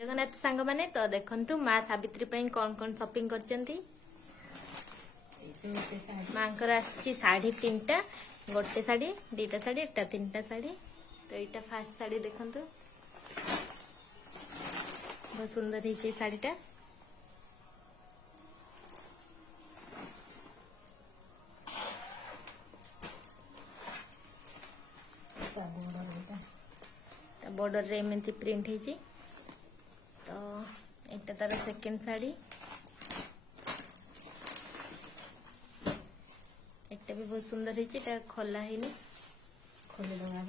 जगन्नाथ सांग माने तो देखंतु माँ सावित्री पई कौन कौन शॉपिंग करचंती। मांकर आछि साड़ी तीनटा, गोटे साड़ी दीटा साड़ी एटा तीनटा साड़ी। तो एटा फास्ट साड़ी देखंतु बहुत सुंदर है साड़ीटा। बॉर्डर रे एमती प्रिंट है। तो एटा तार सेकेंड साड़ी, एटा भी बहुत सुंदर है। खोला है खोली दवा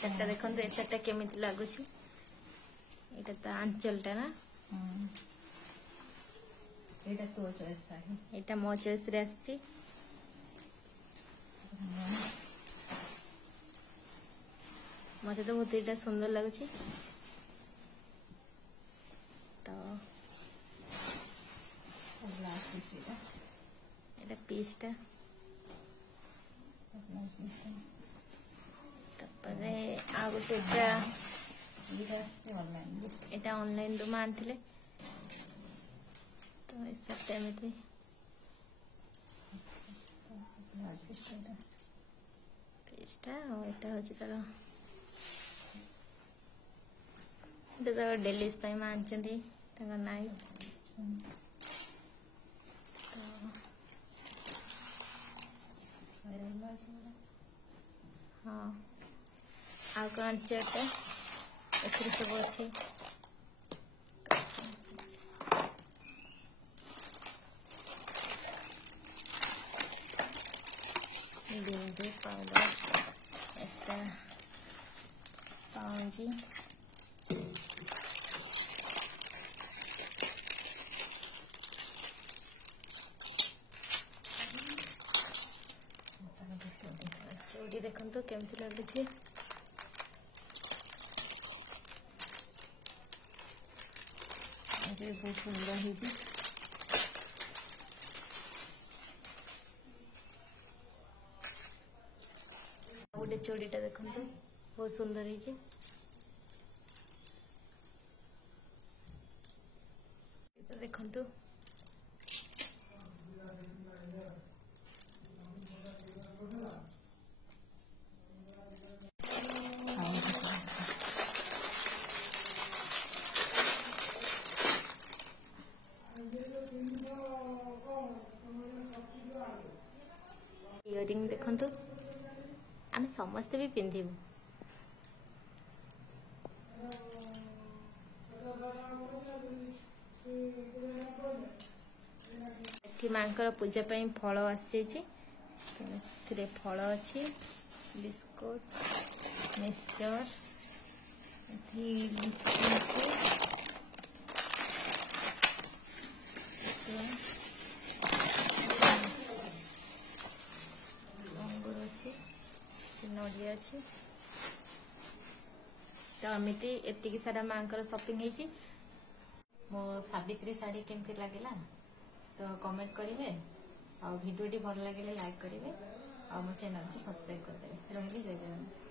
चार्टा देखो ए चार्टा केमी लगुच। एटा तो आंचलटा ना तो चॉइस साड़ी, एटा मो चॉइस रे आछि। मते तो बहुत एटा सुंदर लगुच। तो एटा पीसटा तपरे आ गोटे एटा ऑनलाइन रो मानथिले। तो ऐसा एमती पेस्टा और एटा होची तार एटा तो डेली स्पाई मानचंदी तार नाइट। हाँ आ कौन चेटा एथरे सब अच्छी। बिंदी पाउडर एटा पाउंजी चूड़ी देखो केमती लगुच। बहुत सुंदर है। गोटे चूड़ीटा देखो बहुत सुंदर है। देखो इयरिंग देखो आम समस्ते भी पिंधु। मांकर पूजा पाई फल आसी फल अच्छी बिस्कुट मिक्सचर अंगूर अच्छी नड़िया अच्छी। तो एमती एतिकी सारा मांकर शॉपिंग है। मो सावित्री साड़ी केमती लगे तो कमेंट करेंगे और वीडियो भल लगे लाइक करेंगे और मो चैनल को सब्सक्राइब करदे। रही जय जगन्नाथ।